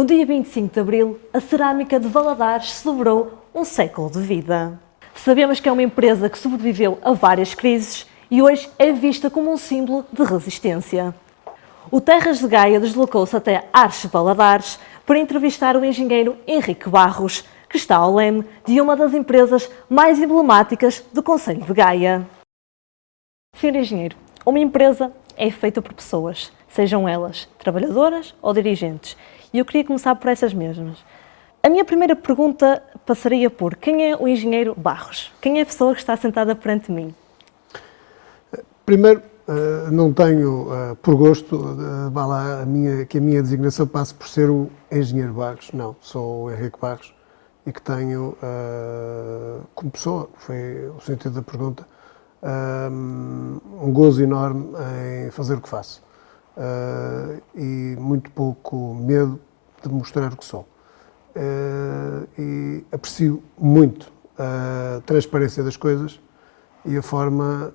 No dia 25 de Abril, a cerâmica de Valadares celebrou um século de vida. Sabemos que é uma empresa que sobreviveu a várias crises e hoje é vista como um símbolo de resistência. O Terras de Gaia deslocou-se até Arce Valadares para entrevistar o engenheiro Henrique Barros, que está ao leme de uma das empresas mais emblemáticas do concelho de Gaia. Senhor engenheiro, uma empresa é feita por pessoas, sejam elas trabalhadoras ou dirigentes, e eu queria começar por essas mesmas. A minha primeira pergunta passaria por: quem é o engenheiro Barros? Quem é a pessoa que está sentada perante mim? Primeiro, não tenho, por gosto, que a minha designação passe por ser o engenheiro Barros. Não, sou o Henrique Barros e que tenho, como pessoa, foi o sentido da pergunta, um gozo enorme em fazer o que faço e muito pouco medo de mostrar o que sou. E aprecio muito a transparência das coisas e a forma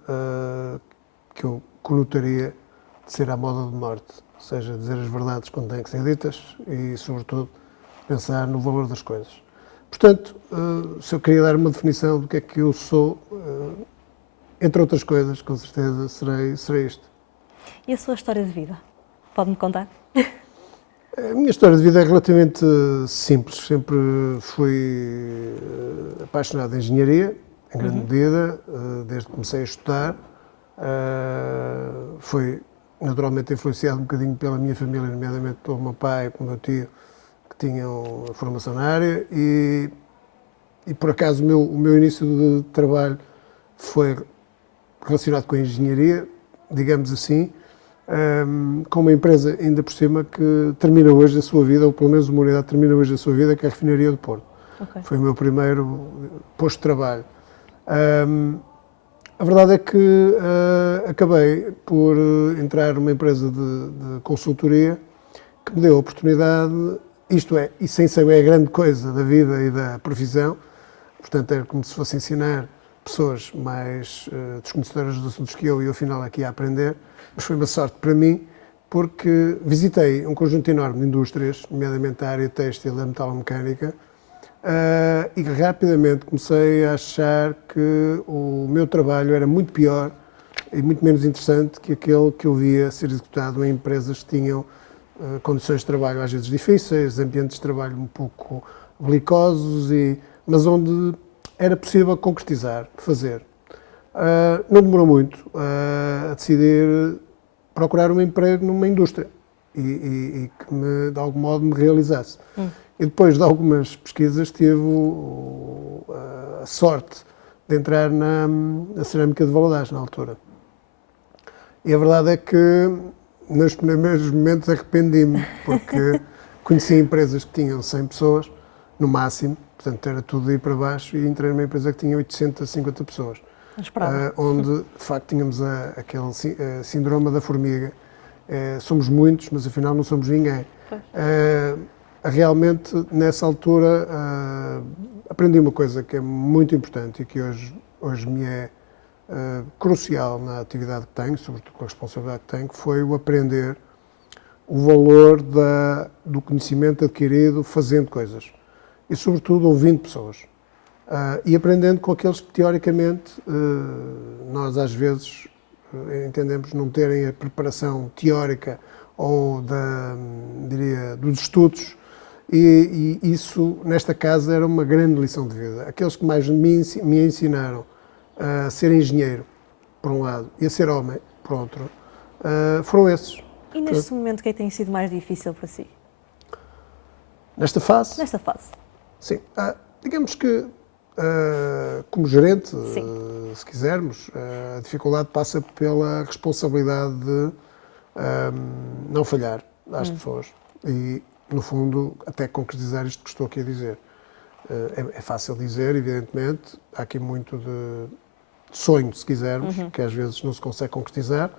que eu conotaria de ser à moda do Norte, ou seja, dizer as verdades quando têm que ser ditas e, sobretudo, pensar no valor das coisas. Portanto, se eu queria dar uma definição do que é que eu sou, entre outras coisas, com certeza serei isto. E a sua história de vida? Pode-me contar? A minha história de vida é relativamente simples. Sempre fui apaixonado em engenharia, em grande medida, desde que comecei a estudar. Foi naturalmente influenciado um bocadinho pela minha família, nomeadamente pelo meu pai e pelo meu tio, que tinham formação na área, e por acaso o meu início de trabalho foi relacionado com a engenharia, digamos assim, com uma empresa ainda por cima que termina hoje a sua vida, ou pelo menos uma unidade termina hoje a sua vida, que é a Refinaria do Porto. Okay. Foi o meu primeiro posto de trabalho. A verdade é que acabei por entrar numa empresa de consultoria que me deu a oportunidade, isto é, e sem saber a grande coisa da vida e da profissão, portanto era como se fosse ensinar pessoas mais desconhecedoras dos assuntos que eu, e eu afinal aqui a aprender, mas foi uma sorte para mim, porque visitei um conjunto enorme de indústrias, nomeadamente a área têxtil e da metalomecânica, e rapidamente comecei a achar que o meu trabalho era muito pior e muito menos interessante que aquele que eu via ser executado em empresas que tinham condições de trabalho às vezes difíceis, ambientes de trabalho um pouco belicosos, mas onde era possível concretizar, fazer. Não demorou muito a decidir procurar um emprego numa indústria e que, de algum modo, me realizasse. E depois de algumas pesquisas tive a sorte de entrar na cerâmica de Valadares, na altura. E a verdade é que, nos primeiros momentos, arrependi-me, porque conheci empresas que tinham 100 pessoas, no máximo, portanto era tudo ir para baixo, e entrei numa empresa que tinha 850 pessoas. Onde, de facto, tínhamos aquele síndrome da formiga. Somos muitos, mas afinal não somos ninguém. Realmente, nessa altura, aprendi uma coisa que é muito importante e que hoje me é crucial na atividade que tenho, sobretudo com a responsabilidade que tenho, que foi o aprender o valor do conhecimento adquirido fazendo coisas e, sobretudo, ouvindo pessoas. E aprendendo com aqueles que, teoricamente, nós às vezes entendemos não terem a preparação teórica ou dos estudos, e isso, nesta casa, era uma grande lição de vida. Aqueles que mais me ensinaram a ser engenheiro, por um lado, e a ser homem, por outro, foram esses. E neste momento, o que é que tem sido mais difícil para si? Nesta fase? Nesta fase. Sim. Digamos que, como gerente, se quisermos, a dificuldade passa pela responsabilidade de não falhar às pessoas e, no fundo, até concretizar isto que estou aqui a dizer. É fácil dizer, evidentemente, há aqui muito de sonho, se quisermos, que às vezes não se consegue concretizar,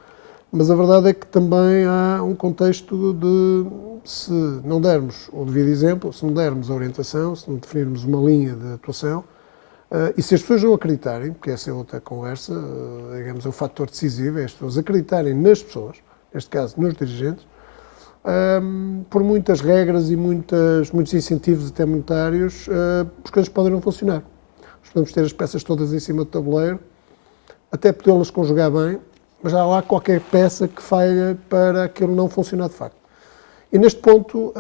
mas a verdade é que também há um contexto de, se não dermos o devido exemplo, se não dermos a orientação, se não definirmos uma linha de atuação, e se as pessoas não acreditarem, porque essa é outra conversa, digamos, é o fator decisivo, é as pessoas acreditarem nas pessoas, neste caso nos dirigentes, por muitas regras e muitos incentivos, até monetários, as coisas podem não funcionar. Nós podemos ter as peças todas em cima do tabuleiro, até podê-las conjugar bem, mas há lá qualquer peça que falha para aquilo não funcionar de facto. E neste ponto,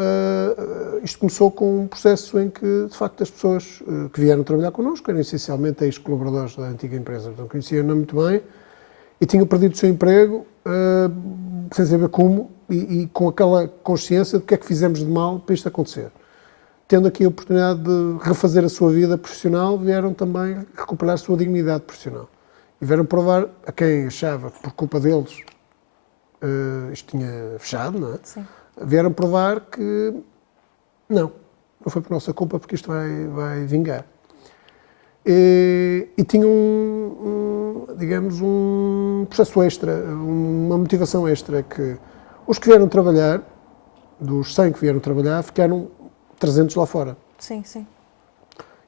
isto começou com um processo em que, de facto, as pessoas que vieram trabalhar connosco eram essencialmente ex-colaboradores da antiga empresa, então conheciam-na muito bem e tinham perdido o seu emprego, sem saber como, e com aquela consciência de que é que fizemos de mal para isto acontecer. Tendo aqui a oportunidade de refazer a sua vida profissional, vieram também recuperar a sua dignidade profissional. E vieram provar a quem achava que por culpa deles isto tinha fechado, não é? Sim. Vieram provar que não foi por nossa culpa, porque isto vai vingar. E tinha digamos, um processo extra, uma motivação extra, que os que vieram trabalhar, dos 100 que vieram trabalhar, ficaram 300 lá fora. Sim, sim.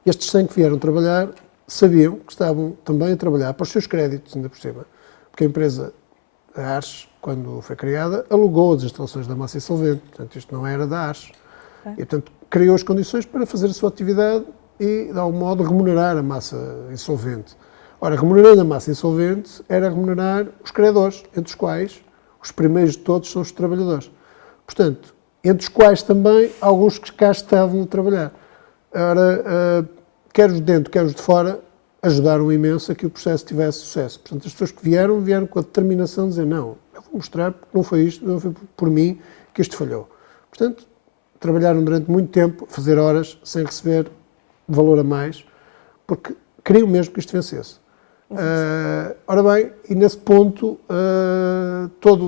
Estes 100 que vieram trabalhar sabiam que estavam também a trabalhar para os seus créditos, ainda por cima, porque a empresa, a Arches, quando foi criada, alugou as instalações da massa insolvente, portanto isto não era da Arches. Okay. E, portanto, criou as condições para fazer a sua atividade e, de algum modo, remunerar a massa insolvente. Ora, remunerando a massa insolvente era remunerar os credores, entre os quais os primeiros de todos são os trabalhadores. Portanto, entre os quais também alguns que cá estavam a trabalhar. Ora, quer os de dentro, quer os de fora, ajudaram imenso a que o processo tivesse sucesso. Portanto, as pessoas que vieram com a determinação de dizer não, eu vou mostrar porque não foi isto, não foi por mim que isto falhou. Portanto, trabalharam durante muito tempo, a fazer horas, sem receber valor a mais, porque queriam mesmo que isto vencesse. Ora bem, e nesse ponto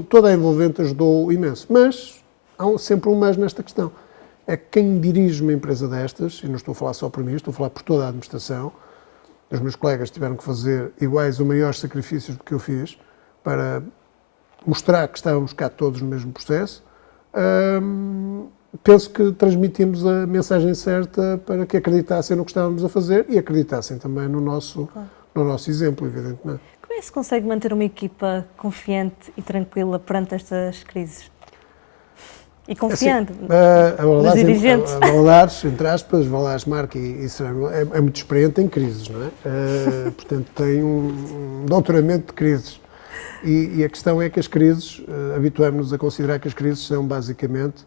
toda a envolvente ajudou imenso. Mas há sempre um mas nesta questão. É que quem dirige uma empresa destas, e não estou a falar só por mim, estou a falar por toda a administração, os meus colegas tiveram que fazer iguais ou maiores sacrifícios do que eu fiz para mostrar que estávamos cá todos no mesmo processo. Penso que transmitimos a mensagem certa para que acreditassem no que estávamos a fazer e acreditassem também no nosso exemplo, evidentemente. Como é que se consegue manter uma equipa confiante e tranquila perante estas crises? E confiante nos dirigentes? A Valadares, entre aspas, Valadares Marque e Serrano é muito experiente em crises, não é? Portanto, tem um doutoramento de crises. E a questão é que as crises, habituamos-nos a considerar que as crises são basicamente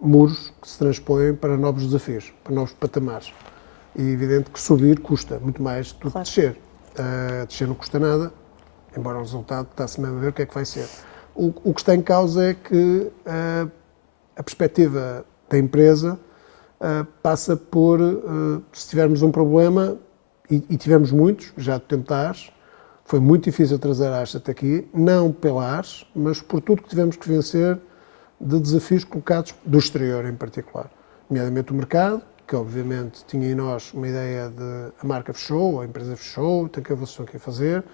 muros que se transpõem para novos desafios, para novos patamares. E é evidente que subir custa muito mais do que descer. Descer não custa nada, embora o resultado está-se mesmo a ver o que é que vai ser. O que está em causa é que a perspectiva da empresa passa por, se tivermos um problema, e tivemos muitos, já de tempo da Arches, foi muito difícil trazer a Arches até aqui, não pela Arches, mas por tudo que tivemos que vencer de desafios colocados do exterior em particular, nomeadamente o mercado, que obviamente tinha em nós uma ideia de a marca fechou, a empresa fechou, tem que evolução que fazer.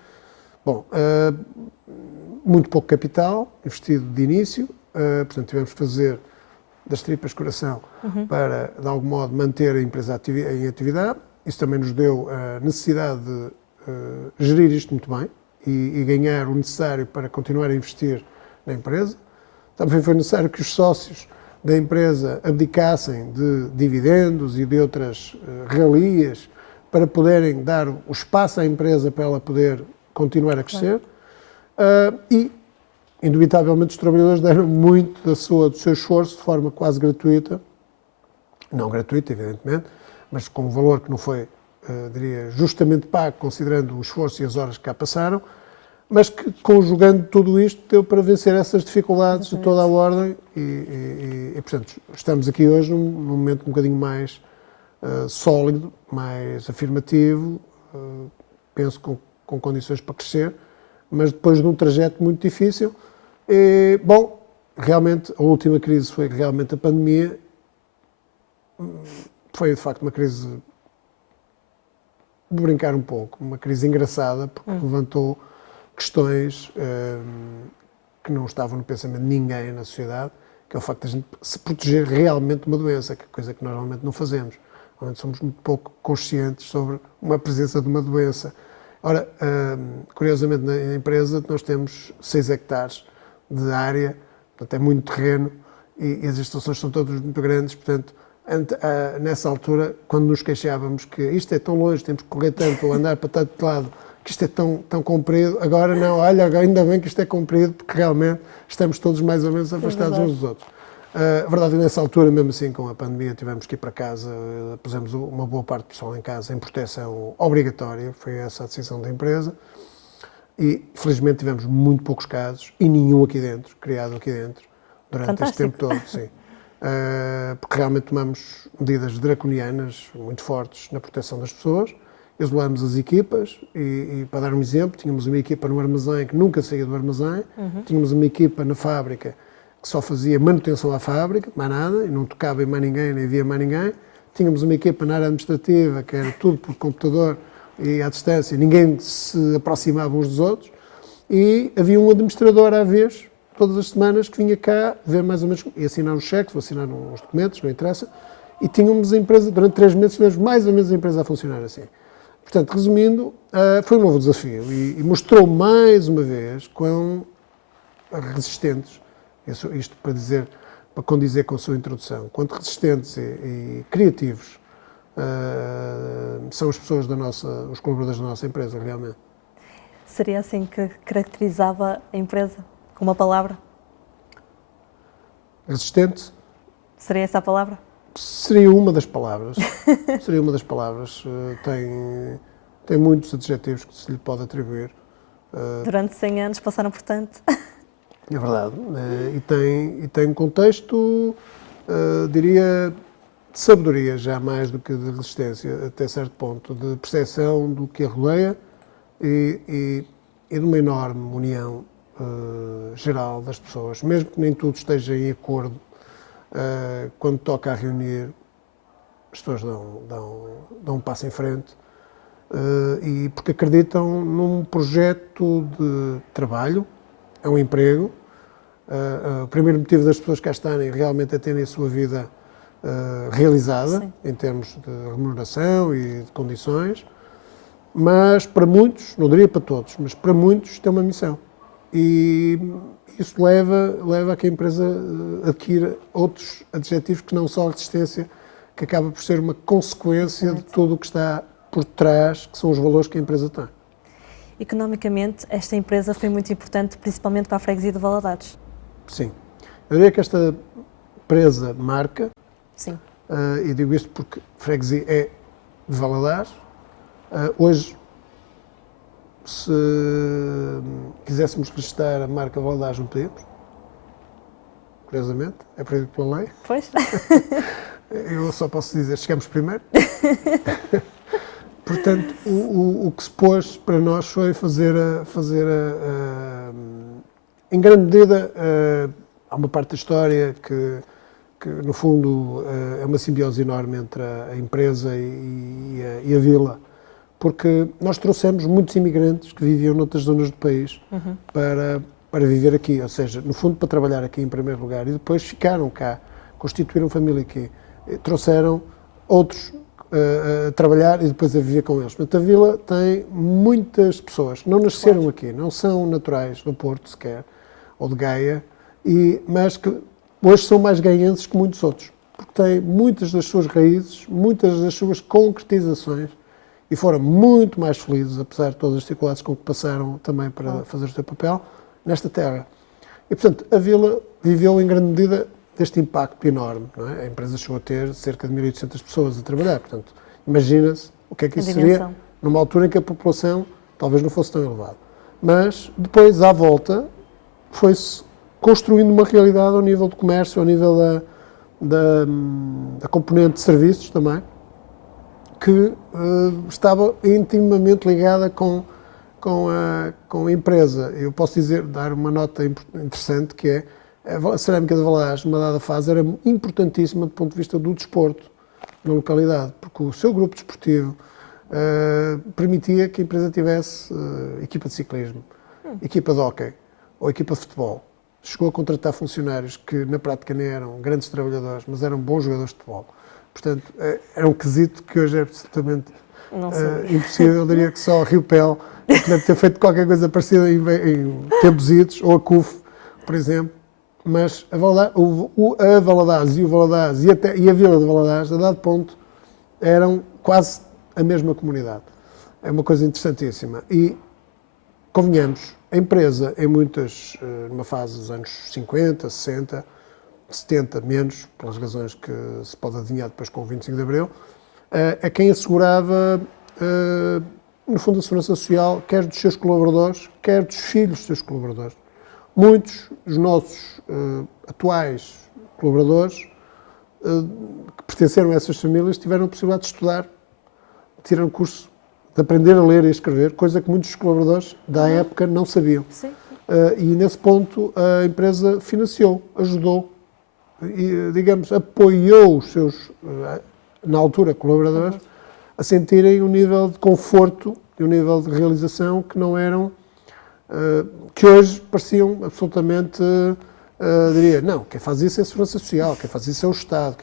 Bom, muito pouco capital investido de início, portanto tivemos que fazer das tripas coração para, de algum modo, manter a empresa em atividade. Isso também nos deu a necessidade de gerir isto muito bem e ganhar o necessário para continuar a investir na empresa. Também foi necessário que os sócios da empresa abdicassem de dividendos e de outras regalias para poderem dar o espaço à empresa para ela poder continuar a crescer. E, indubitavelmente, os trabalhadores deram muito do seu esforço de forma quase gratuita, não gratuita, evidentemente, mas com um valor que não foi, diria, justamente pago, considerando o esforço e as horas que cá passaram, mas que, conjugando tudo isto, deu para vencer essas dificuldades de toda a ordem e, portanto, estamos aqui hoje num momento um bocadinho mais sólido, mais afirmativo, penso com condições para crescer, mas depois de um trajeto muito difícil. Bom, realmente, a última crise foi realmente a pandemia, foi de facto uma crise, de brincar um pouco, uma crise engraçada, porque levantou questões que não estavam no pensamento de ninguém na sociedade, que é o facto de a gente se proteger realmente de uma doença, que é coisa que normalmente não fazemos. Normalmente somos muito pouco conscientes sobre uma presença de uma doença. Ora, curiosamente, na empresa nós temos 6 hectares de área, portanto é muito terreno, e as instalações são todas muito grandes, portanto, nessa altura, quando nos queixávamos que isto é tão longe, temos que correr tanto ou andar para tanto lado, que isto é tão comprido, agora não, olha, ainda bem que isto é comprido, porque realmente estamos todos mais ou menos afastados uns dos outros. A verdade é que nessa altura, mesmo assim, com a pandemia, tivemos que ir para casa, pusemos uma boa parte do pessoal em casa em proteção obrigatória, foi essa a decisão da empresa, e felizmente tivemos muito poucos casos, e nenhum aqui dentro, criado aqui dentro, durante este tempo todo, sim. Porque realmente tomamos medidas draconianas muito fortes na proteção das pessoas, isolamos as equipas e para dar um exemplo, tínhamos uma equipa no armazém que nunca saía do armazém, tínhamos uma equipa na fábrica que só fazia manutenção à fábrica, mais nada, e não tocava em mais ninguém, nem via mais ninguém, tínhamos uma equipa na área administrativa que era tudo por computador e à distância, ninguém se aproximava uns dos outros, e havia um administrador à vez, todas as semanas, que vinha cá ver mais ou menos, e assinar uns cheques, ou assinar uns documentos, não interessa, e tínhamos a empresa, durante 3 meses, tivemos mais ou menos a empresa a funcionar assim. Portanto, resumindo, foi um novo desafio e mostrou mais uma vez quão resistentes, isto para condizer com a sua introdução, quanto resistentes e criativos são as pessoas os colaboradores da nossa empresa, realmente. Seria assim que caracterizava a empresa? Com uma palavra? Resistente? Seria essa a palavra? Seria uma das palavras. Seria uma das palavras. Tem muitos adjetivos que se lhe pode atribuir. Durante 100 anos passaram por tanto. É verdade. E tem um contexto, diria, de sabedoria, já mais do que de resistência, até certo ponto, de percepção do que a rodeia e de uma enorme união geral das pessoas, mesmo que nem tudo esteja em acordo, quando toca a reunir, as pessoas dão um passo em frente, e porque acreditam num projeto de trabalho, é um emprego. O primeiro motivo das pessoas cá estarem realmente é terem a sua vida realizada, sim, em termos de remuneração e de condições, mas para muitos, não diria para todos, mas para muitos tem uma missão. E isso leva a que a empresa adquira outros adjetivos que não só a resistência, que acaba por ser uma consequência de tudo o que está por trás, que são os valores que a empresa tem. Economicamente, esta empresa foi muito importante, principalmente para a freguesia de Valadares. Sim. Eu diria que esta empresa marca, sim, e digo isto porque freguesia é de Valadares. Hoje, se quiséssemos registrar a marca Valadares, não podíamos, curiosamente, é proibido pela lei. Pois. Eu só posso dizer, chegamos primeiro. Portanto, o que se pôs para nós foi fazer em grande medida, há uma parte da história que no fundo, é uma simbiose enorme entre a empresa e a vila, porque nós trouxemos muitos imigrantes que viviam noutras zonas do país para viver aqui, ou seja, no fundo para trabalhar aqui em primeiro lugar, e depois ficaram cá, constituíram família aqui, trouxeram outros a trabalhar e depois a viver com eles. Portanto, a vila tem muitas pessoas que não nasceram aqui, não são naturais do Porto sequer, ou de Gaia, mas que hoje são mais gaienses que muitos outros, porque têm muitas das suas raízes, muitas das suas concretizações, e foram muito mais felizes, apesar de todas as dificuldades com que passaram também para fazer o seu papel, nesta terra. E, portanto, a vila viveu em grande medida deste impacto enorme, não é? A empresa chegou a ter cerca de 1.800 pessoas a trabalhar, portanto, imagina-se o que é que isso seria numa altura em que a população talvez não fosse tão elevada. Mas, depois, à volta, foi-se construindo uma realidade ao nível do comércio, ao nível da componente de serviços também, que estava intimamente ligada com a empresa. Eu posso dizer, dar uma nota interessante, que é a cerâmica de Valadares, numa dada fase, era importantíssima do ponto de vista do desporto na localidade, porque o seu grupo desportivo permitia que a empresa tivesse equipa de ciclismo, equipa de hóquei ou equipa de futebol. Chegou a contratar funcionários que na prática nem eram grandes trabalhadores, mas eram bons jogadores de futebol. Portanto, era um quesito que hoje é absolutamente impossível. Eu diria que só a Rio Pel deve ter feito qualquer coisa parecida em tempos idos, ou a CUF, por exemplo, mas a Valadares e o Valadares e a Vila de Valadares, a dado ponto, eram quase a mesma comunidade. É uma coisa interessantíssima. E, convenhamos, a empresa, numa fase dos anos 50, 60, 70, menos, pelas razões que se pode adivinhar depois com o 25 de Abril, é quem assegurava, no fundo, a segurança social, quer dos seus colaboradores, quer dos filhos dos seus colaboradores. Muitos dos nossos atuais colaboradores que pertenceram a essas famílias tiveram a possibilidade de estudar, de tirar um curso, de aprender a ler e a escrever, coisa que muitos dos colaboradores da época não sabiam. Sim. E nesse ponto a empresa financiou, ajudou, e, digamos, apoiou os seus, na altura, colaboradores, a sentirem um nível de conforto e um nível de realização que não eram, que hoje pareciam absolutamente, diria, não, quem faz isso é a Segurança Social, quem faz isso é o Estado,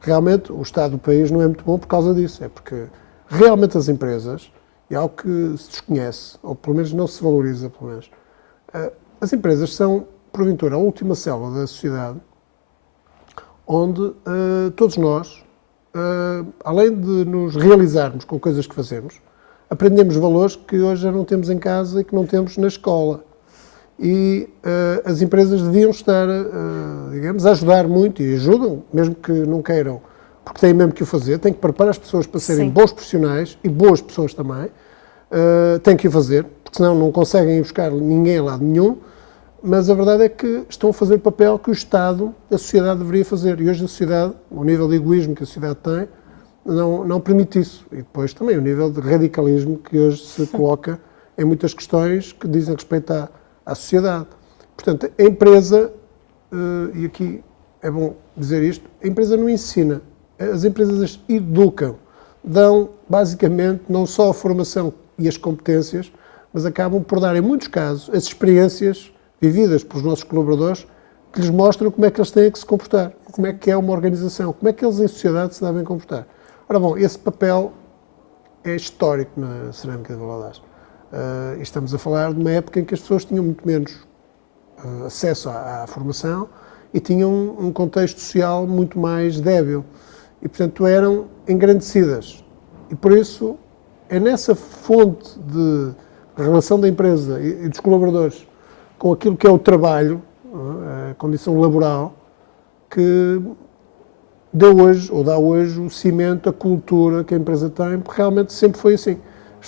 realmente o Estado do país não é muito bom por causa disso, é porque realmente as empresas, e algo que se desconhece, ou pelo menos não se valoriza, pelo menos, as empresas são, porventura, a última célula da sociedade onde todos nós, além de nos realizarmos com coisas que fazemos, aprendemos valores que hoje já não temos em casa e que não temos na escola. E as empresas deviam estar, digamos, a ajudar muito, e ajudam, mesmo que não queiram, porque têm mesmo que o fazer, têm que preparar as pessoas para serem bons profissionais e boas pessoas também, têm que o fazer, porque senão não conseguem ir buscar ninguém a lado nenhum, mas a verdade é que estão a fazer o papel que o Estado, a sociedade deveria fazer. E hoje a sociedade, o nível de egoísmo que a sociedade tem, não permite isso. E depois também o nível de radicalismo que hoje se coloca em muitas questões que dizem respeito à sociedade. Portanto, a empresa, e aqui é bom dizer isto, a empresa não ensina, as empresas educam, dão basicamente não só a formação e as competências, mas acabam por dar, em muitos casos, as experiências vividas pelos nossos colaboradores que lhes mostram como é que eles têm que se comportar, como é que é uma organização, como é que eles em sociedade se devem comportar. Ora bom, esse papel é histórico na cerâmica de Valadares. E estamos a falar de uma época em que as pessoas tinham muito menos acesso à formação e tinham um contexto social muito mais débil. E, portanto, eram engrandecidas. E, por isso, é nessa fonte de relação da empresa e dos colaboradores com aquilo que é o trabalho, a condição laboral, que deu hoje, ou dá hoje, o cimento, a cultura que a empresa tem, porque realmente sempre foi assim.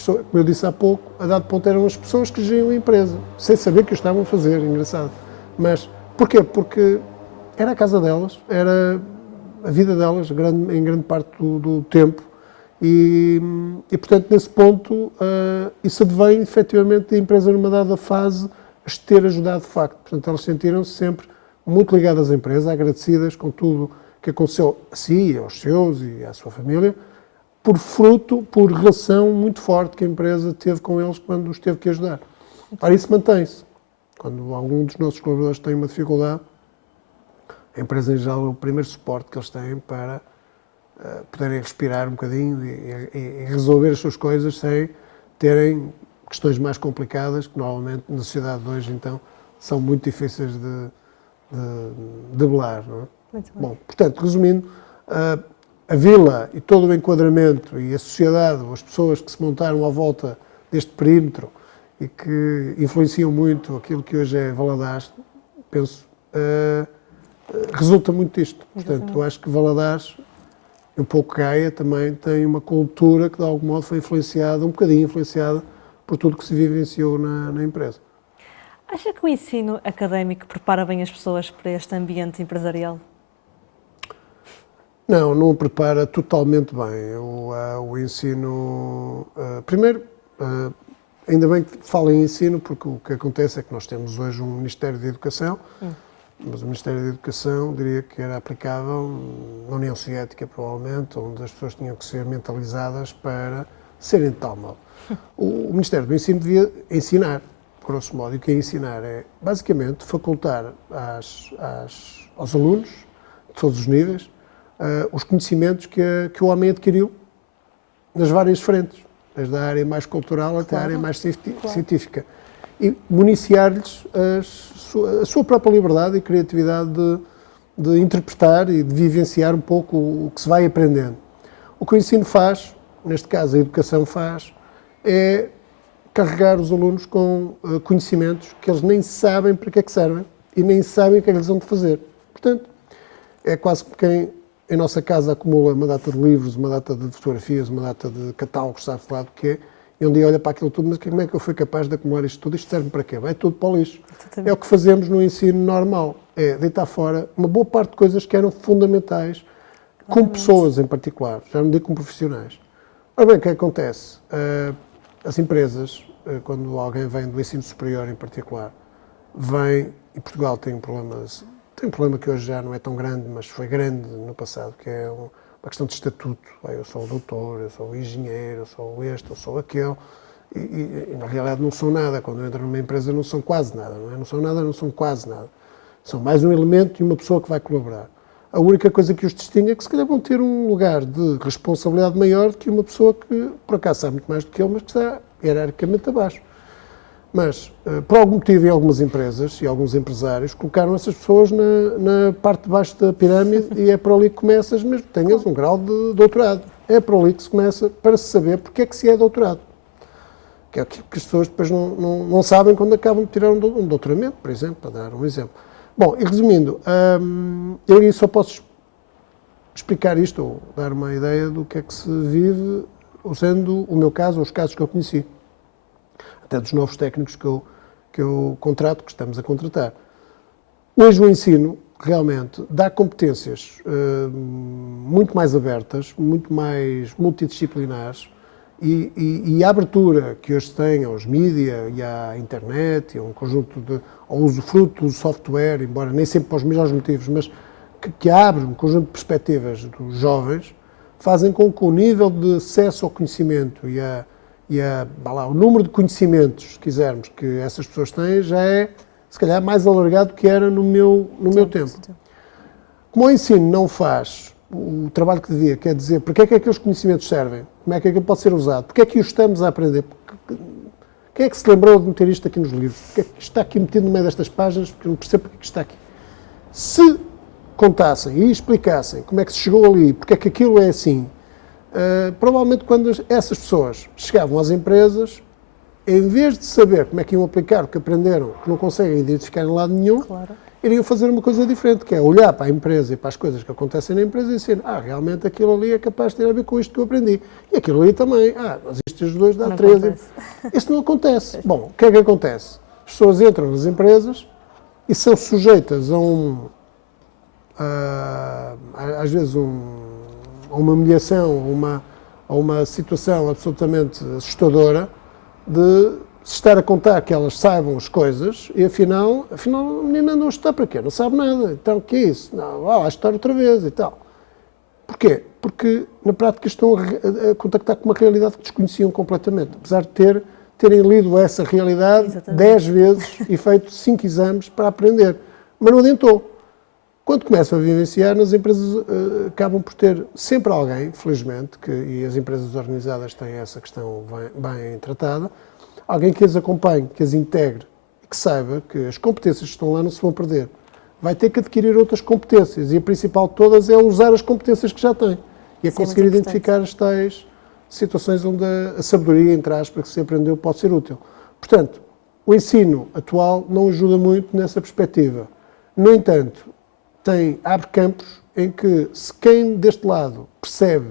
Como eu disse há pouco, a dado ponto eram as pessoas que geriam a empresa, sem saber que o estavam a fazer, engraçado. Mas, porquê? Porque era a casa delas, era a vida delas, em grande parte do tempo, e, portanto, nesse ponto, isso advém, efetivamente, da empresa numa dada fase as ter ajudado de facto. Portanto, elas sentiram-se sempre muito ligadas à empresa, agradecidas com tudo que aconteceu a si, aos seus e à sua família, por relação muito forte que a empresa teve com eles quando os teve que ajudar. Ora, isso mantém-se. Quando algum dos nossos colaboradores tem uma dificuldade, a empresa, em geral, é o primeiro suporte que eles têm para poderem respirar um bocadinho e resolver as suas coisas sem terem questões mais complicadas, que normalmente na sociedade de hoje, então, são muito difíceis de debelar. Não é? Muito bem. Bom, portanto, resumindo, a vila e todo o enquadramento e a sociedade, as pessoas que se montaram à volta deste perímetro e que influenciam muito aquilo que hoje é Valadares, penso, resulta muito disto. Portanto, eu acho que Valadares, um pouco Gaia, também tem uma cultura que de algum modo foi influenciada, um bocadinho influenciada, por tudo que se vivenciou na empresa. Acha que o ensino académico prepara bem as pessoas para este ambiente empresarial? Não prepara totalmente bem. O ensino... primeiro, ainda bem que falo em ensino, porque o que acontece é que nós temos hoje um Ministério da Educação, mas o Ministério da Educação, diria que era aplicável na União Soviética, provavelmente, onde as pessoas tinham que ser mentalizadas para serem de tal modo. O Ministério do Ensino devia ensinar, grosso modo, e o que é ensinar é, basicamente, facultar aos alunos, de todos os níveis, os conhecimentos que o homem adquiriu nas várias frentes, desde a área mais cultural até a área mais científica. e municiar-lhes a sua própria liberdade e criatividade de interpretar e de vivenciar um pouco o que se vai aprendendo. O que o ensino faz, neste caso a educação faz, é carregar os alunos com conhecimentos que eles nem sabem para que é que servem e nem sabem o que é que eles vão de fazer. Portanto, é quase como quem em nossa casa acumula uma data de livros, uma data de fotografias, uma data de catálogos, sabe-se lá do que é, e um dia olha para aquilo tudo, mas como é que eu fui capaz de acumular isto tudo? Isto serve para quê? Vai tudo para o lixo. É o que fazemos no ensino normal, é deitar fora uma boa parte de coisas que eram fundamentais, com pessoas em particular, já não digo com profissionais. Ora bem, o que acontece? As empresas, quando alguém vem do ensino superior em particular, vem, e Portugal tem um problema que hoje já não é tão grande, mas foi grande no passado, que é uma questão de estatuto. Eu sou o doutor, eu sou o engenheiro, eu sou este, eu sou aquele, e na realidade não são nada. Quando entram numa empresa não são quase nada, não é? Não são nada, não são quase nada. São mais um elemento e uma pessoa que vai colaborar. A única coisa que os distingue é que se calhar vão ter um lugar de responsabilidade maior do que uma pessoa que, por acaso, sabe muito mais do que ele, mas que está hierarquicamente abaixo. Mas, por algum motivo, em algumas empresas e alguns empresários, colocaram essas pessoas na parte de baixo da pirâmide e é por ali que começas, mesmo que tenhas um grau de doutorado. É por ali que se começa para se saber porque é que se é doutorado. Que é aquilo que as pessoas depois não sabem quando acabam de tirar um doutoramento, por exemplo, para dar um exemplo. Bom, e resumindo, eu aí só posso explicar isto, ou dar uma ideia do que é que se vive, usando o meu caso, ou os casos que eu conheci, até dos novos técnicos que eu contrato, que estamos a contratar. Hoje o ensino, realmente, dá competências muito mais abertas, muito mais multidisciplinares, e a abertura que hoje tem aos mídia e à internet, e a um conjunto ao usufruto do software, embora nem sempre para os melhores motivos, mas que abre um conjunto de perspectivas dos jovens, fazem com que o nível de acesso ao conhecimento o número de conhecimentos, se quisermos, que essas pessoas têm, já é, se calhar, mais alargado do que era no meu tempo. Como o ensino não faz o trabalho que devia, quer dizer, para que é que aqueles conhecimentos servem? Como é que aquilo pode ser usado? Porque é que os estamos a aprender? Quem é que se lembrou de meter isto aqui nos livros? Porque é que está aqui metido no meio destas páginas? Porque eu não percebo porque é que está aqui. Se contassem e explicassem como é que se chegou ali, porque é que aquilo é assim, provavelmente quando essas pessoas chegavam às empresas, em vez de saber como é que iam aplicar o que aprenderam, que não conseguem identificar em lado nenhum, iriam fazer uma coisa diferente, que é olhar para a empresa e para as coisas que acontecem na empresa e dizer, realmente aquilo ali é capaz de ter a ver com isto que eu aprendi. E aquilo ali também. Mas estes dois dá 13. Isso não acontece. Bom, o que é que acontece? As pessoas entram nas empresas e são sujeitas às vezes, a uma humilhação, a uma situação absolutamente assustadora de se estar a contar que elas saibam as coisas e afinal a menina andou a estudar para quê? Não sabe nada. Então, o que é isso? Não, vá lá estudar outra vez e tal. Porquê? Porque, na prática, estão a contactar com uma realidade que desconheciam completamente. Apesar de terem lido essa realidade 10 vezes e feito 5 exames para aprender. Mas não adiantou. Quando começam a vivenciar, as empresas acabam por ter sempre alguém, felizmente, e as empresas organizadas têm essa questão bem tratada, alguém que as acompanhe, que as integre e que saiba que as competências que estão lá não se vão perder. Vai ter que adquirir outras competências e a principal de todas é usar as competências que já tem. E é conseguir identificar as tais situações onde a sabedoria, entre aspas, que se aprendeu pode ser útil. Portanto, o ensino atual não ajuda muito nessa perspectiva. No entanto, abre campos em que, se quem deste lado percebe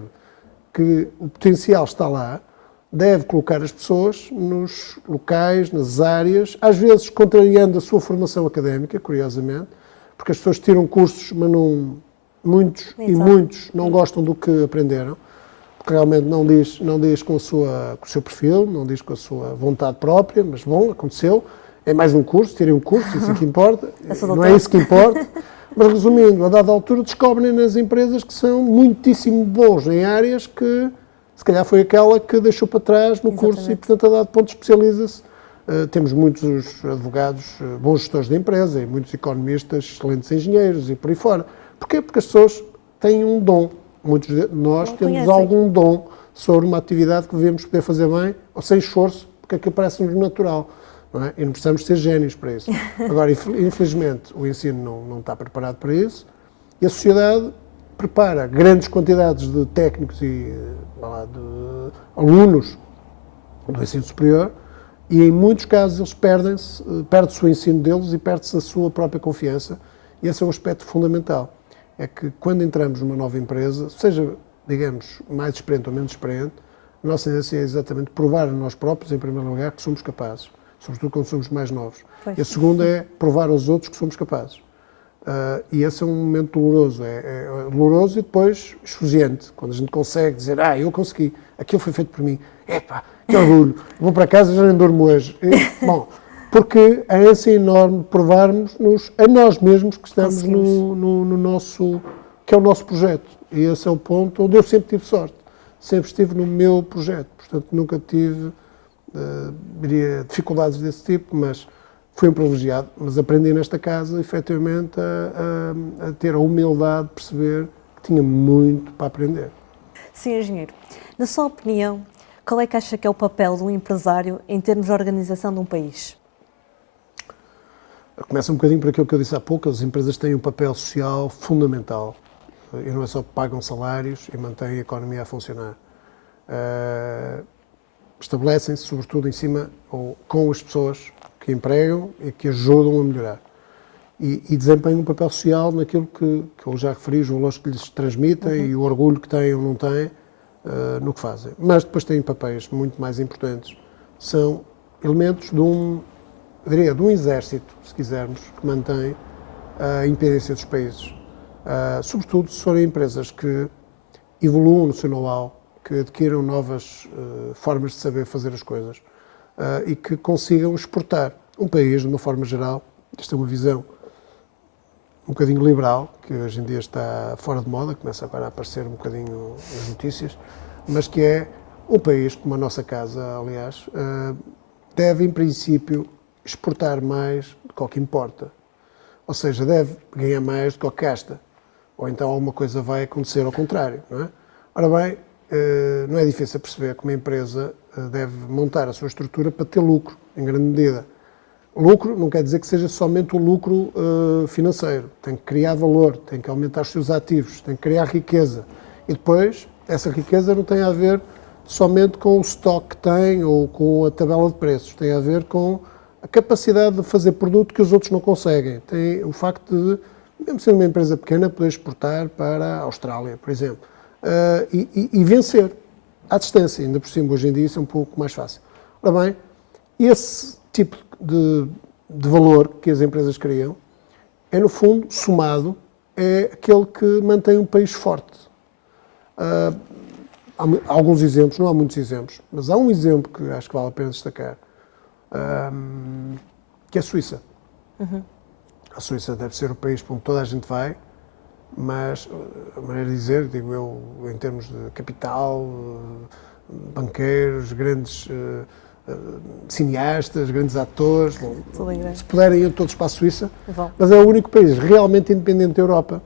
que o potencial está lá, deve colocar as pessoas nos locais, nas áreas, às vezes contrariando a sua formação académica, curiosamente, porque as pessoas tiram cursos, mas muitos não gostam do que aprenderam, porque realmente não diz com o seu perfil, não diz com a sua vontade própria, mas bom, aconteceu, é mais um curso, tirem um curso, isso é que importa, não é isso que importa. Mas, resumindo, a dada altura descobrem nas empresas que são muitíssimo bons em áreas que, se calhar, foi aquela que deixou para trás no curso e, portanto, a dado ponto especializa-se. Temos muitos advogados, bons gestores de empresa e muitos economistas, excelentes engenheiros e por aí fora. Porquê? Porque as pessoas têm um dom. Muitos de nós temos algum dom sobre uma atividade que devemos poder fazer bem ou sem esforço, porque aquilo parece-nos natural. não é? E não precisamos ser génios para isso. Agora, infelizmente, o ensino não está preparado para isso e a sociedade prepara grandes quantidades de técnicos e de alunos do ensino superior e, em muitos casos, eles perde-se o ensino deles e perde-se a sua própria confiança. E esse é um aspecto fundamental. É que, quando entramos numa nova empresa, seja, digamos, mais experiente ou menos experiente, a nossa tendência é exatamente provar a nós próprios, em primeiro lugar, que somos capazes, sobretudo quando somos mais novos. Pois. E a segunda é provar aos outros que somos capazes. E esse é um momento doloroso. É doloroso e depois esfuziante, quando a gente consegue dizer, eu consegui, aquilo foi feito por mim, epá, que orgulho, vou para casa e já nem durmo hoje. Bom, porque a ânsia é enorme de provarmos-nos a nós mesmos que estamos no nosso, que é o nosso projeto. E esse é o ponto onde eu sempre tive sorte. Sempre estive no meu projeto. Portanto, nunca tive, diria, dificuldades desse tipo, mas fui um privilegiado. Mas aprendi nesta casa, efetivamente, a ter a humildade de perceber que tinha muito para aprender. Sim, engenheiro. Na sua opinião, qual é que acha que é o papel de um empresário em termos de organização de um país? Começa um bocadinho por aquilo que eu disse há pouco, as empresas têm um papel social fundamental. E não é só que pagam salários e mantêm a economia a funcionar. Estabelecem-se, sobretudo, em cima ou com as pessoas que empregam e que ajudam a melhorar. E desempenham um papel social naquilo que eu já referi, os valores que lhes transmitem e o orgulho que têm ou não têm no que fazem. Mas depois têm papéis muito mais importantes. São elementos de um exército, se quisermos, que mantém a independência dos países. Sobretudo se forem empresas que evoluam no seu know-how, que adquiram novas formas de saber fazer as coisas e que consigam exportar. Um país, de uma forma geral, isto é uma visão um bocadinho liberal, que hoje em dia está fora de moda, começa agora a aparecer um bocadinho nas notícias, mas que é um país, como a nossa casa, aliás, deve, em princípio, exportar mais do que importa. Ou seja, deve ganhar mais do que gasta. Ou então alguma coisa vai acontecer ao contrário, não é? Ora bem, não é difícil perceber que uma empresa deve montar a sua estrutura para ter lucro, em grande medida. Lucro não quer dizer que seja somente o lucro financeiro. Tem que criar valor, tem que aumentar os seus ativos, tem que criar riqueza. E depois, essa riqueza não tem a ver somente com o estoque que tem ou com a tabela de preços. Tem a ver com a capacidade de fazer produto que os outros não conseguem. Tem o facto de, mesmo sendo uma empresa pequena, poder exportar para a Austrália, por exemplo, e vencer à distância. Ainda por cima, hoje em dia, isso é um pouco mais fácil. Ora bem, esse tipo de valor que as empresas criam é, no fundo, somado, é aquele que mantém um país forte. Há alguns exemplos, não há muitos exemplos, mas há um exemplo que acho que vale a pena destacar, que é a Suíça. A Suíça deve ser o país para onde toda a gente vai, mas, a maneira de dizer, digo eu, em termos de capital, banqueiros, grandes cineastas, grandes atores, se puderem ir todos para a Suíça, mas é o único país realmente independente da Europa.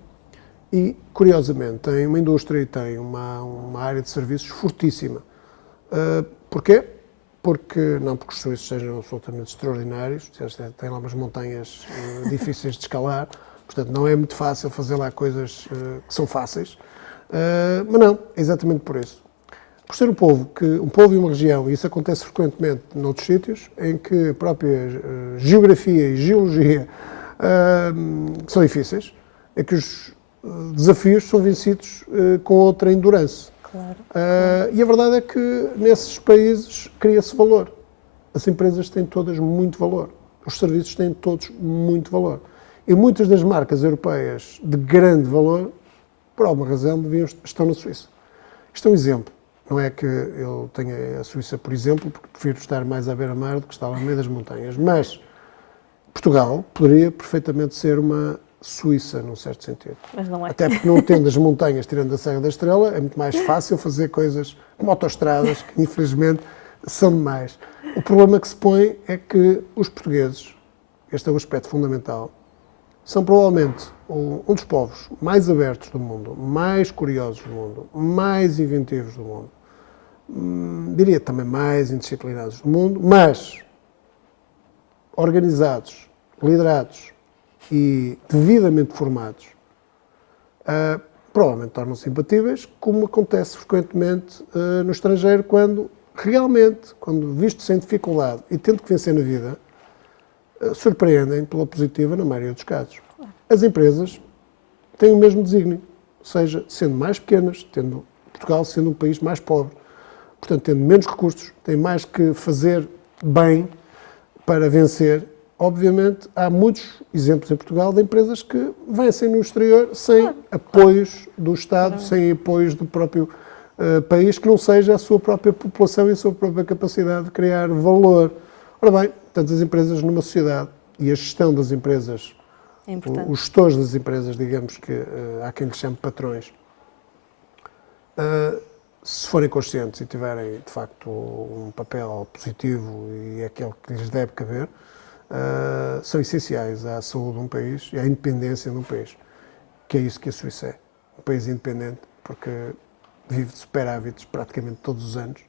E, curiosamente, tem uma indústria e tem uma área de serviços fortíssima. Porquê? Não porque os suíços sejam absolutamente extraordinários, têm lá umas montanhas difíceis de escalar, portanto não é muito fácil fazer lá coisas que são fáceis, mas não, é exatamente por isso. Por ser um povo e uma região, e isso acontece frequentemente noutros sítios, em que a própria geografia e geologia são difíceis, é que os desafios são vencidos com outra endurance. Claro. E a verdade é que nesses países cria-se valor. As empresas têm todas muito valor. Os serviços têm todos muito valor. E muitas das marcas europeias de grande valor, por alguma razão, estão na Suíça. Isto é um exemplo. Não é que eu tenha a Suíça, por exemplo, porque prefiro estar mais à beira-mar do que estar lá no meio das montanhas. Mas Portugal poderia perfeitamente ser uma Suíça, num certo sentido. Mas não é. Até porque não tendo as montanhas, tirando a Serra da Estrela, é muito mais fácil fazer coisas como autoestradas, que infelizmente são demais. O problema que se põe é que os portugueses, este é um aspecto fundamental, são provavelmente um dos povos mais abertos do mundo, mais curiosos do mundo, mais inventivos do mundo, diria também mais indisciplinados do mundo, mas organizados, liderados e devidamente formados, provavelmente tornam-se impatíveis, como acontece frequentemente no estrangeiro, quando realmente, quando visto sem dificuldade e tendo que vencer na vida, surpreendem pela positiva na maioria dos casos. As empresas têm o mesmo desígnio, ou seja, sendo mais pequenas, tendo Portugal sendo um país mais pobre, portanto, tendo menos recursos, tem mais que fazer bem para vencer. Obviamente, há muitos exemplos em Portugal de empresas que vencem no exterior sem apoios do Estado, sem apoios do próprio país, que não seja a sua própria população e a sua própria capacidade de criar valor. Ora bem, portanto, as empresas numa sociedade e a gestão das empresas, os gestores das empresas, digamos que há quem lhes chame patrões, se forem conscientes e tiverem, de facto, um papel positivo e é aquele que lhes deve caber, são essenciais à saúde de um país e à independência de um país, que é isso que a Suíça é. Um país independente, porque vive de superávites praticamente todos os anos,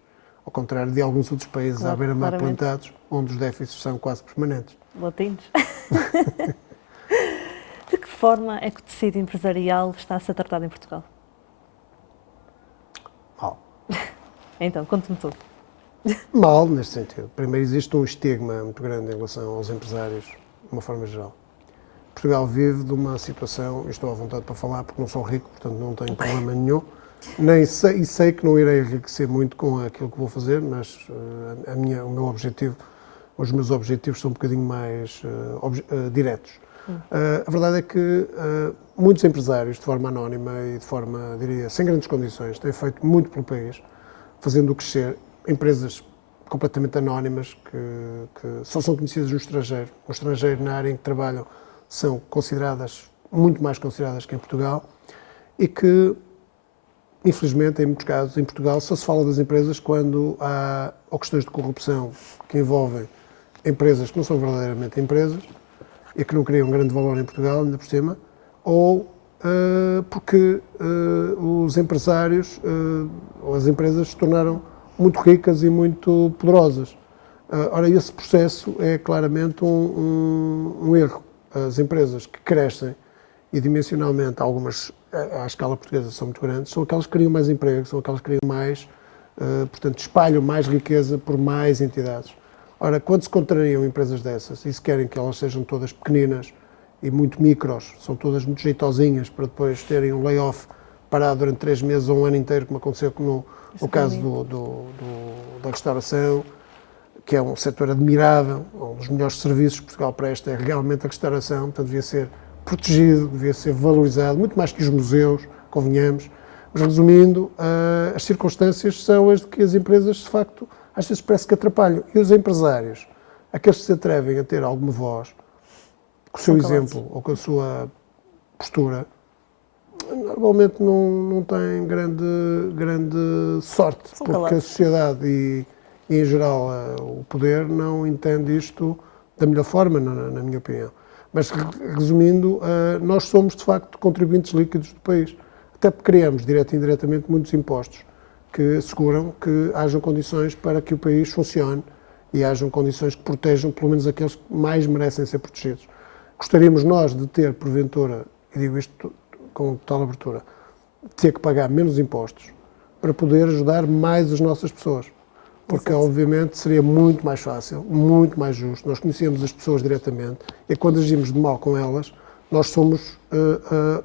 ao contrário de alguns outros países à beira-mar plantados, onde os déficits são quase permanentes. Latinos. De que forma é que o tecido empresarial está a ser tratado em Portugal? Mal. Então, conte-me tudo. Mal, neste sentido. Primeiro, existe um estigma muito grande em relação aos empresários, de uma forma geral. Portugal vive de uma situação, e estou à vontade para falar porque não sou rico, portanto não tenho problema nenhum, nem sei, e sei que não irei enriquecer muito com aquilo que vou fazer, mas o meu objetivo, os meus objetivos são um bocadinho mais diretos. A verdade é que muitos empresários, de forma anónima e de forma, diria, sem grandes condições, têm feito muito pelo país, fazendo crescer empresas completamente anónimas que só são conhecidas no estrangeiro. No estrangeiro, na área em que trabalham, são consideradas, muito mais consideradas que em Portugal, e que, infelizmente, em muitos casos, em Portugal, só se fala das empresas quando há ou questões de corrupção que envolvem empresas que não são verdadeiramente empresas e que não criam grande valor em Portugal, ainda por cima, ou porque os empresários ou as empresas se tornaram muito ricas e muito poderosas. Ora, esse processo é claramente um erro. As empresas que crescem e dimensionalmente, algumas à escala portuguesa são muito grandes, são aquelas que criam mais emprego, são aquelas que criam mais, portanto, espalham mais riqueza por mais entidades. Ora, quando se contrariam empresas dessas e se querem que elas sejam todas pequeninas e muito micros, são todas muito jeitosinhas para depois terem um layoff parado durante 3 meses ou um ano inteiro, como aconteceu no caso da restauração, que é um setor admirável, um dos melhores serviços que Portugal presta é realmente a restauração, portanto devia ser protegido, devia ser valorizado, muito mais que os museus, convenhamos. Mas resumindo, as circunstâncias são as de que as empresas, de facto, às vezes parece que atrapalham. E os empresários, aqueles que se atrevem a ter alguma voz, com o seu exemplo ou com a sua postura, normalmente não têm grande sorte, porque a sociedade e em geral, o poder não entende isto da melhor forma, na minha opinião. Mas, resumindo, nós somos, de facto, contribuintes líquidos do país. Até porque criamos, direto e indiretamente, muitos impostos que asseguram que hajam condições para que o país funcione e hajam condições que protejam, pelo menos, aqueles que mais merecem ser protegidos. Gostaríamos nós de ter, porventura, e digo isto com total abertura, de ter que pagar menos impostos para poder ajudar mais as nossas pessoas. Porque, obviamente, seria muito mais fácil, muito mais justo. Nós conhecemos as pessoas diretamente e quando agimos de mal com elas, nós somos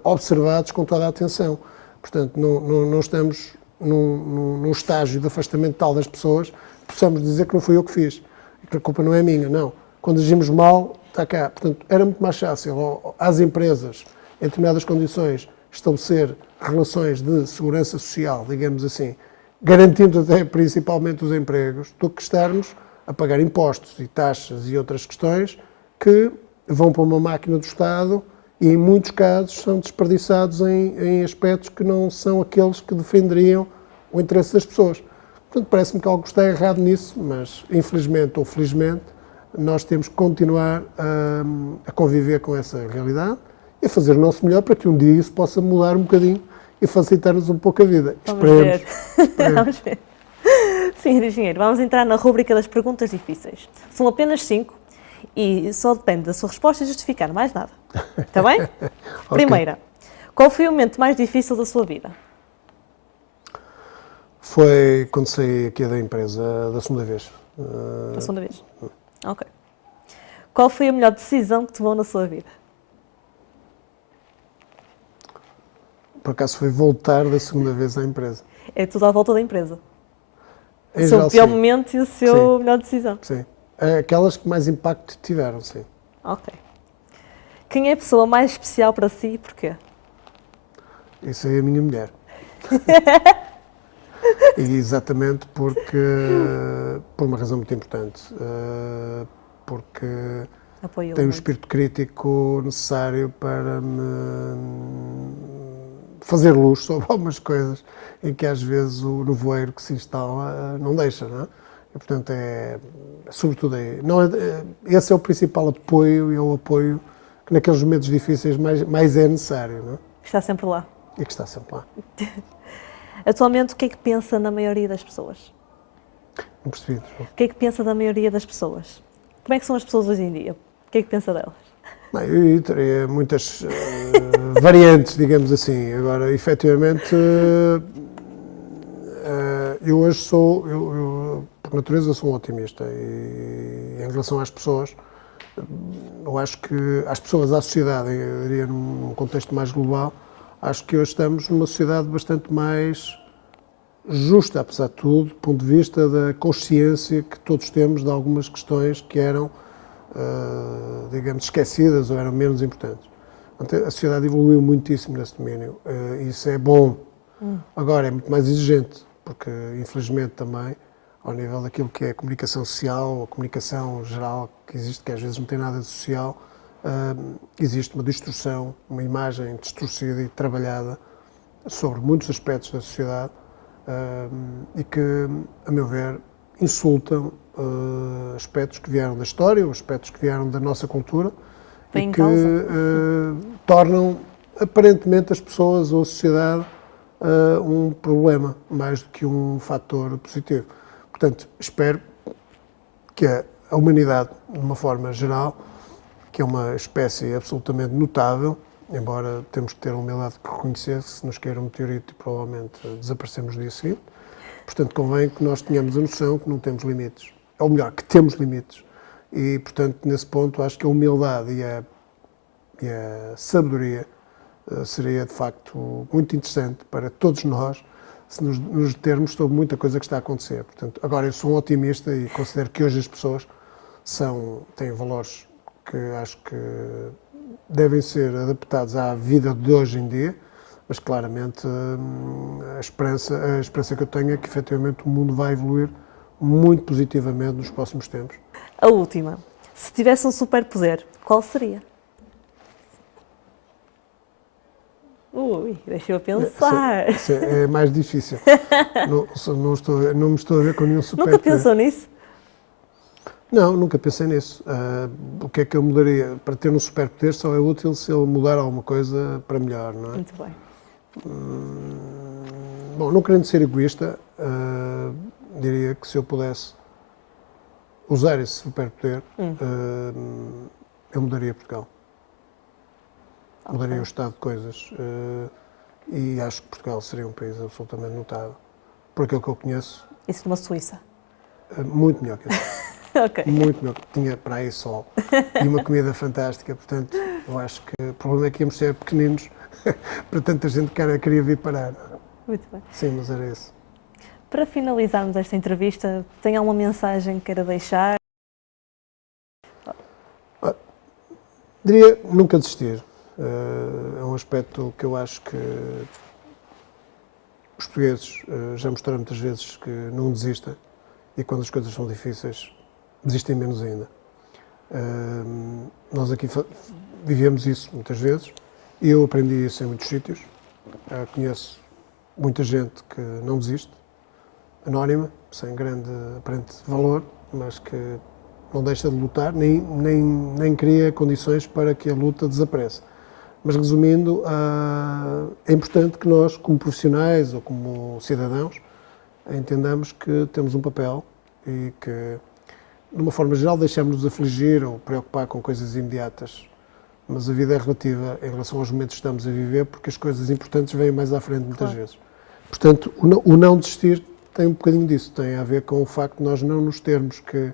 observados com toda a atenção. Portanto, não estamos num estágio de afastamento tal das pessoas que possamos dizer que não fui eu que fiz, que a culpa não é minha. Não. Quando agimos mal, está cá. Portanto, era muito mais fácil às empresas, em determinadas condições, estabelecer relações de segurança social, digamos assim, garantindo até principalmente os empregos, do que estarmos a pagar impostos e taxas e outras questões que vão para uma máquina do Estado e, em muitos casos, são desperdiçados em aspectos que não são aqueles que defenderiam o interesse das pessoas. Portanto, parece-me que algo está errado nisso, mas, infelizmente ou felizmente, nós temos que continuar a conviver com essa realidade e a fazer o nosso melhor para que um dia isso possa mudar um bocadinho e facilitar-nos um pouco a vida. Esperemos. Vamos ver. Senhor Engenheiro, vamos entrar na rúbrica das perguntas difíceis. São apenas 5 E só depende da sua resposta e justificar, mais nada. Está bem? Ok. Primeira, qual foi o momento mais difícil da sua vida? Foi quando saí aqui da empresa da segunda vez. Da segunda vez? Ok. Qual foi a melhor decisão que tomou na sua vida? Por acaso foi voltar da segunda vez à empresa. É tudo à volta da empresa. O Em seu geral, pior sim. momento e a sua melhor decisão. Sim. Aquelas que mais impacto tiveram, sim. Ok. Quem é a pessoa mais especial para si e porquê? Isso aí é a minha mulher. E exatamente porque, por uma razão muito importante. Porque Apoio tem o muito. espírito crítico necessário para me fazer luz sobre algumas coisas em que às vezes o nevoeiro que se instala não deixa, não é? E, portanto, sobretudo aí. Não esse é o principal apoio e é o apoio que naqueles momentos difíceis mais é necessário, não é? Está sempre lá. E que está sempre lá. Atualmente, o que é que pensa na maioria das pessoas? Não percebi, João. O que é que pensa da maioria das pessoas? Como é que são as pessoas hoje em dia? O que é que pensa delas? Bem, eu teria muitas variantes, digamos assim. Agora, efetivamente, eu hoje eu, por natureza, sou um otimista e em relação às pessoas, eu acho que às pessoas, à sociedade, eu diria num contexto mais global, acho que hoje estamos numa sociedade bastante mais justa, apesar de tudo, do ponto de vista da consciência que todos temos de algumas questões que eram, digamos, esquecidas ou eram menos importantes. A sociedade evoluiu muitíssimo nesse domínio. Isso é bom. Agora é muito mais exigente, porque infelizmente também, ao nível daquilo que é a comunicação social, a comunicação geral que existe, que às vezes não tem nada de social, existe uma distorção, uma imagem distorcida e trabalhada sobre muitos aspectos da sociedade e que, a meu ver, insultam aspectos que vieram da história, aspectos que vieram da nossa cultura Põe e em que causa. tornam aparentemente as pessoas ou a sociedade um problema mais do que um fator positivo. Portanto, espero que a humanidade, de uma forma geral, que é uma espécie absolutamente notável, embora temos que ter a humildade de reconhecer que se nos cair um meteorito provavelmente desaparecemos no dia seguinte. Portanto, convém que nós tenhamos a noção que não temos limites. Ou melhor, que temos limites. E, portanto, nesse ponto, acho que a humildade e a sabedoria seria, de facto, muito interessante para todos nós se nos determos sobre muita coisa que está a acontecer. Portanto, agora, eu sou um otimista e considero que hoje as pessoas têm valores que acho que devem ser adaptados à vida de hoje em dia, mas claramente a esperança que eu tenho é que efetivamente o mundo vai evoluir muito positivamente nos próximos tempos. A última. Se tivesse um superpoder, qual seria? Ui, deixa-eu pensar. Isso é mais difícil. Não me estou a ver com nenhum Nunca superpoder. pensou nisso? Não, nunca pensei nisso. O que é que eu mudaria? Para ter um superpoder só é útil se ele mudar alguma coisa para melhor, não é? Muito bem. Bom, não querendo ser egoísta, diria que se eu pudesse usar esse superpoder, eu mudaria Portugal. Mudaria o estado de coisas. E acho que Portugal seria um país absolutamente notável. Por aquilo que eu conheço, Isso numa Suíça. muito melhor que isso. Ok. Muito melhor. Tinha praia e sol. E uma comida fantástica. Portanto, eu acho que o problema é que íamos ser pequeninos para tanta gente que queria vir parar. Muito bem. Sim, mas era isso. Para finalizarmos esta entrevista, tem alguma mensagem que queira deixar? Diria nunca desistir. É um aspecto que eu acho que os portugueses já mostraram muitas vezes que não desistem e quando as coisas são difíceis desistem menos ainda. Nós aqui vivemos isso muitas vezes e eu aprendi isso em muitos sítios. Conheço muita gente que não desiste, anónima, sem grande aparente valor, mas que não deixa de lutar, nem cria condições para que a luta desapareça. Mas resumindo, é importante que nós, como profissionais ou como cidadãos, entendamos que temos um papel e de uma forma geral, deixamos-nos afligir ou preocupar com coisas imediatas, mas a vida é relativa em relação aos momentos que estamos a viver, porque as coisas importantes vêm mais à frente muitas vezes. Portanto, o não desistir tem um bocadinho disso, tem a ver com o facto de nós não nos termos que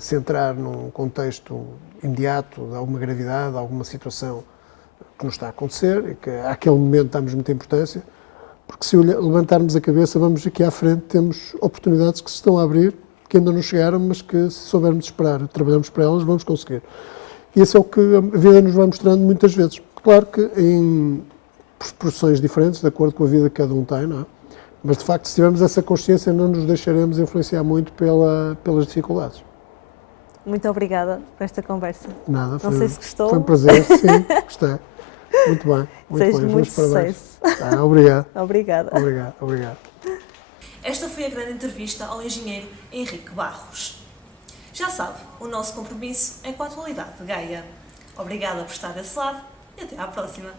centrar num contexto imediato de alguma gravidade, de alguma situação que nos está a acontecer e que àquele momento damos muita importância, porque se levantarmos a cabeça, vamos aqui à frente, temos oportunidades que se estão a abrir, que ainda não chegaram, mas que se soubermos esperar, trabalhamos para elas, vamos conseguir. E isso é o que a vida nos vai mostrando muitas vezes. Claro que em proporções diferentes, de acordo com a vida que cada um tem, não é? Mas, de facto, se tivermos essa consciência, não nos deixaremos influenciar muito pelas dificuldades. Muito obrigada por esta conversa. Nada, Não sei se gostou. Foi um prazer, sim, gostei. Muito bem. Desejo bem, muito parabéns. sucesso. Obrigado. Obrigada. Obrigado. Esta foi a grande entrevista ao engenheiro Henrique Barros. Já sabe, o nosso compromisso é com a atualidade de Gaia. Obrigada por estar desse lado e até à próxima.